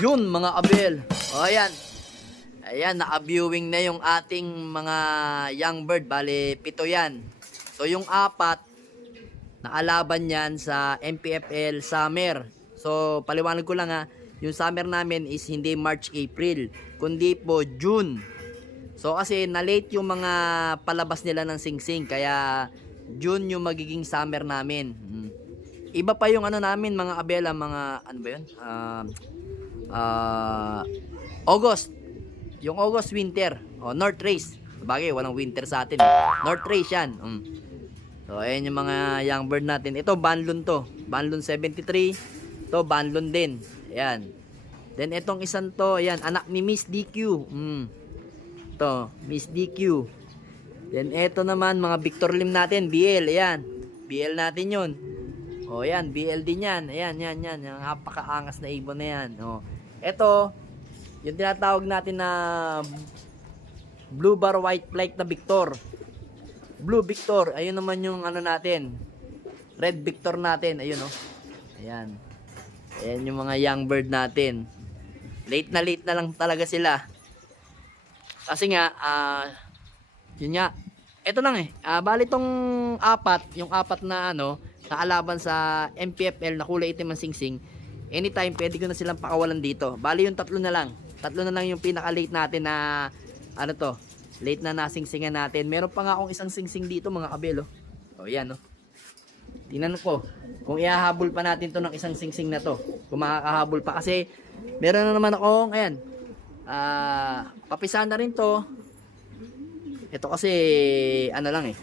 Yun mga abel. O ayan. Ayan, naka-viewing na yung ating mga young bird. Bale, pito yan. So yung apat, naalaban yan sa MPFL Summer. So paliwanag ko lang ha, yung summer namin is hindi March, April, kundi po June. So kasi na-late yung mga palabas nila ng singsing kaya June yung magiging summer namin. Hmm. Iba pa yung ano namin mga abela, mga ano ba yun? Um, ah, August. Yung August winter. O North Race. Bagay, walang winter sa atin. North Race yan. Mm. So ayan yung mga young bird natin. Ito Banlon to. Banlon 73. To Banlon din. Ayan. Then itong isang to, ayan, anak ni Miss DQ. Mm. To, Miss DQ. Then eto naman mga Victor Lim natin, BL, ayan. BL natin 'yon. O ayan, BL din yan. Ayan, yan, yan. Napakaangas na ibon na yan. O. Ito, yung tinatawag natin na blue bar white flight na Victor. Blue Victor. Ayun naman yung ano natin. Red Victor natin. Ayun o. Ayan. Ayan yung mga young bird natin. Late na late na lang talaga sila. Kasi nga, ah, yun nga, ito lang eh. Ah, bali tong apat, yung apat na ano, naalaban sa MPFL na kulay itim ang singsing, anytime pwede ko na silang pakawalan dito. Bali yung tatlo na lang. Tatlo na lang yung pinaka-late natin na, ano to, late na nasingsingan natin. Meron pa nga akong isang singsing dito mga kabelo. O yan oh. Tingnan ko kung ihahabol pa natin to ng isang singsing na to. Kung makakahabol pa kasi meron na naman akong ayan. Ah, papisa na rin to. Ito kasi ano lang eh.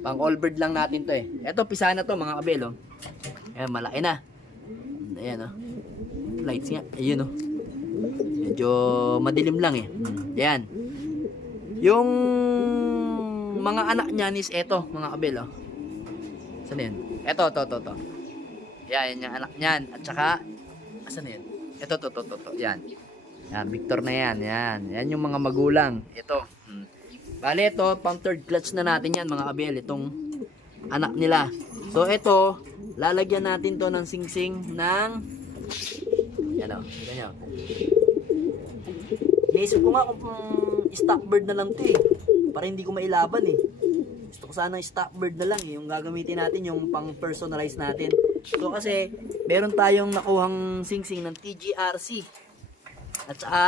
Pang all bird lang natin to eh. Ito pisa na to mga kabelo. Ayan malaki na. Ayan oh. Lights nga. Ayun oh. Medyo madilim lang eh. Ayan. Yung mga anak niyan is eto mga kabelo. Saan yan? Eto, to, to, to. Yan, yung anak niyan. At saka, asan yan? Ito, to, to, to, to. Yan. Yan, Victor na yan. Yan. Yan yung mga magulang. Ito. Hmm. Bale, ito, pang third clutch na natin yan, mga kabel. Itong anak nila. So, ito, lalagyan natin to ng singsing ng yan o, nyo. Naisip ko nga kung um, stock bird na lang to eh. Para hindi ko mailaban eh. Gusto ko sana stock bird na lang eh. Yung gagamitin natin, yung pang personalize natin. So kasi, meron tayong nakuhang singsing ng TGRC. At saka,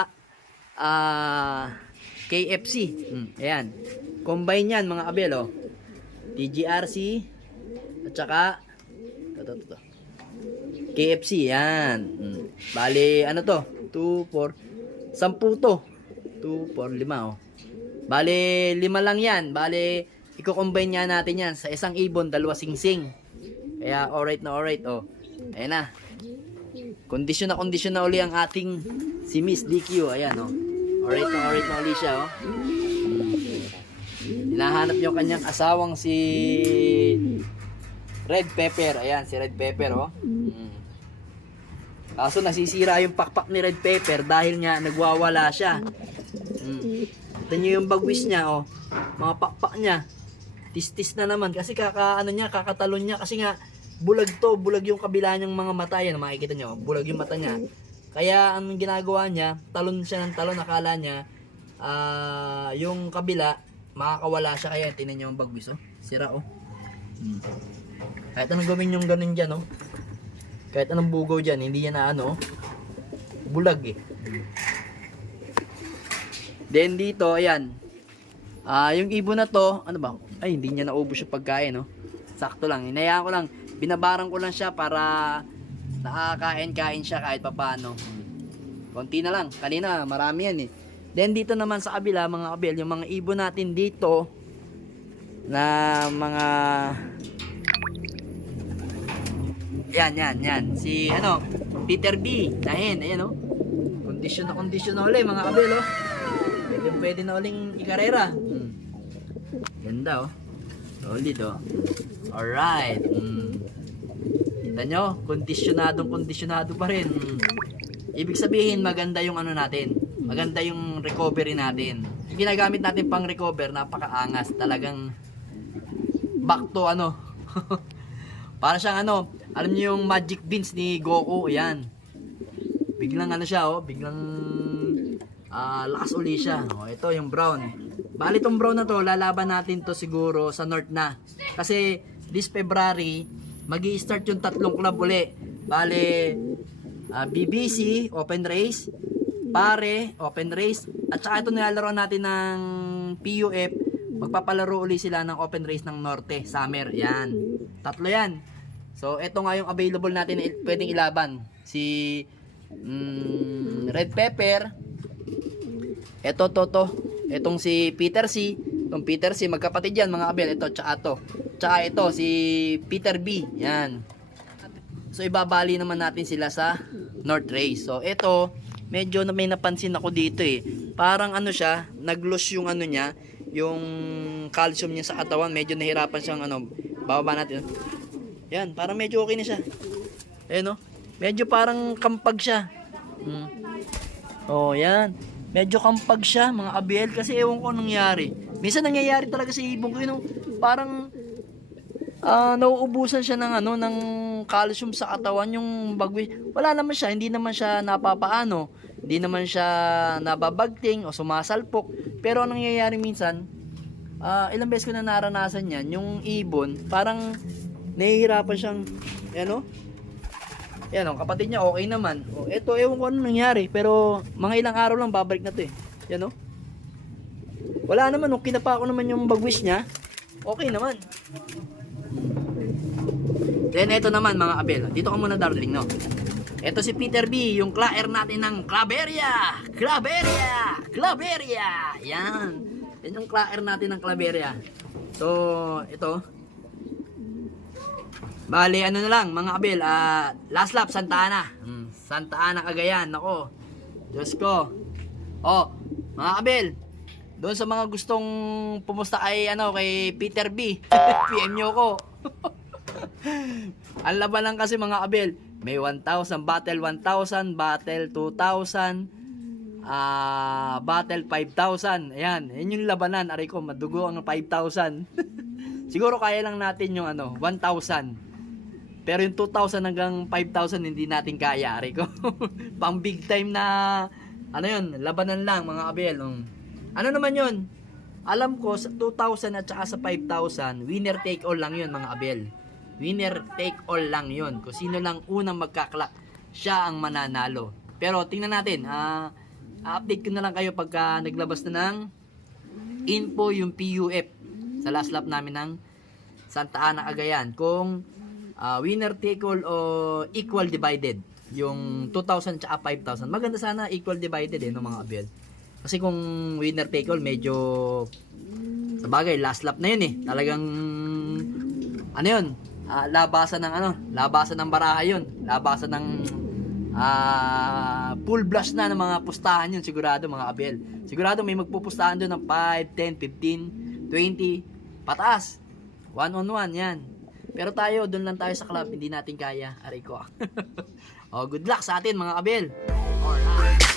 ah, KFC. Hmm, ayan. Combine yan mga kabel oh. TGRC. At saka, ito, ito, ito. KFC, yan. Hmm. Bali, ano to? 2, 4, 10 to. 2, 4, 5 oh. Bali, lima lang yan. Bali, i-combine nga natin yan sa isang ibon, dalawa singsing. Kaya, alright na alright, oh. Ayan na. Kondisyon na kondisyon na uli ang ating si Miss DQ. Ayan, oh. Alright na alright na uli siya, oh. Hinahanap yung kanyang asawang si Red Pepper. Ayan, si Red Pepper, oh. Mm. Kaso nasisira yung pakpak ni Red Pepper dahil nga nagwawala siya. Mm. Ito yung bagwis niya, oh. Mga pakpak niya. Tis-tis na naman. Kasi kaka, ano niya, kakatalon niya. Kasi nga, bulag to. Bulag yung kabila niyang mga mata. Yan, makikita nyo. Bulag yung mata niya. Kaya, ang ginagawa niya, talon siya ng talon. Akala niya, ah, yung kabila, makakawala siya. Kaya, tinan niyo yung bagwis, oh. Sira, oh. Hmm. Kahit anong gawin yung ganun dyan, oh. Kahit anong bugaw dyan, hindi yan na ano, bulag eh. Then dito, ayan. Ah, yung ibon na to, ano ba? Ay, hindi niya naubos yung pagkain, no? Sakto lang. Hinayaan ko lang. Binabarang ko lang siya para nakakain-kain siya kahit papaano. Konti na lang. Kanina, marami yan eh. Then dito naman sa kabila, mga kabel, yung mga ibon natin dito na mga yan, yan, yan. Si, ano, Peter B. Nahin, ayan, oh. Kondisyon na kondisyon na uli, mga kabel, oh. Pwede, pwede na uling ikarera. Hmm. Ganda, oh. Solid, oh. Alright. Hmm. Kita nyo, kondisyonadong kondisyonado pa rin. Hmm. Ibig sabihin, maganda yung ano natin. Maganda yung recovery natin. Ginagamit natin pang recover, napakaangas. Talagang back to ano. Para siyang ano, alam niyo yung magic beans ni Goku, yan. biglang ano siya, oh, biglang ah, lakas uli siya. Oh, ito yung brown. Bali tong brown na to, lalaban natin to siguro sa north na. Kasi this February, magi start yung tatlong club uli. Bali, ah, BBC, open race, pare, open race, at saka ito nilalaro natin ng PUF, magpapalaro uli sila ng open race ng Norte, Summer, yan. Tatlo yan. So, ito nga yung available natin na pwedeng ilaban. Si mm, Red Pepper, ito, to, to. Itong si Peter C. Itong Peter C. Magkapatid yan, mga abel. Ito, tsaka to. Tsaka ito, si Peter B. Yan. So, ibabali naman natin sila sa North Race. So, ito, medyo na may napansin ako dito eh. Parang ano siya, nag-lose yung ano niya, yung calcium niya sa katawan. Medyo nahirapan siyang ano, bababa natin. Yan, parang medyo okay na siya. Ayan no? Medyo parang kampag siya. Hmm. Oh, yan. Medyo kampag siya, mga abel, kasi ewan ko nangyari. Minsan nangyayari talaga sa ibon ko, know, parang ah nauubusan siya ng ano ng calcium sa katawan yung bagwi. Wala naman siya, hindi naman siya napapaano, hindi naman siya nababagting o sumasalpok. Pero anong nangyayari minsan, ah ilang beses ko na naranasan yan, yung ibon, parang nahihirapan siyang, ano, yan o, kapatid niya okay naman. O, eto, ewan ko ano nangyari. Pero, mga ilang araw lang, babalik na to eh. Yan o. Wala naman, nung kinapa ko naman yung bagwis niya, okay naman. Then, eto naman mga abel. Dito ka muna darling, no? Eto si Peter B, yung claer natin ng Claveria! Claveria! Claveria! Yan. Yan yung claer natin ng Claveria. So, ito, Bali, ano na lang, mga abel, ah, last lap, Santa Ana. Hmm, Santa Ana, Cagayan, nako. Diyos ko. Oh, mga abel, doon sa mga gustong pumusta kay, ano, kay Peter B. PM nyo ko. Ang laban lang kasi mga abel, may 1,000, battle 1,000, battle 2,000, ah, battle 5,000. Ayan, yun yung labanan. Aray ko, madugo ang 5,000. Siguro kaya lang natin yung ano, 1,000. Pero yung 2,000 hanggang 5,000 hindi natin kaya, Ari ko. Pang big time na ano yun, labanan lang mga abel. Um, Ano naman yun? Alam ko sa 2,000 at saka sa 5,000, winner take all lang yun mga abel. Winner take all lang yun. Kung sino lang unang magkaklak, siya ang mananalo. Pero tingnan natin, ah update ko na lang kayo pagka naglabas na ng info yung PUF sa last lap namin ng Santa Ana Cagayan kung ah, winner take all o equal divided? Yung 2,000 tsaka 5,000 maganda sana equal divided eh no mga abel kasi kung winner take all medyo sa bagay last lap na yun eh. Talagang ano yun? Ah, labasan ng ano? Labasan ng baraha yun. Labasan ng ah full blast na ng mga pustahan yun sigurado mga abel sigurado may magpupustahan doon ng 5, 10, 15 20 pataas. One on one yan pero tayo doon lang tayo sa club. Hindi natin kaya aray ko oh good luck sa atin mga kabel. Alright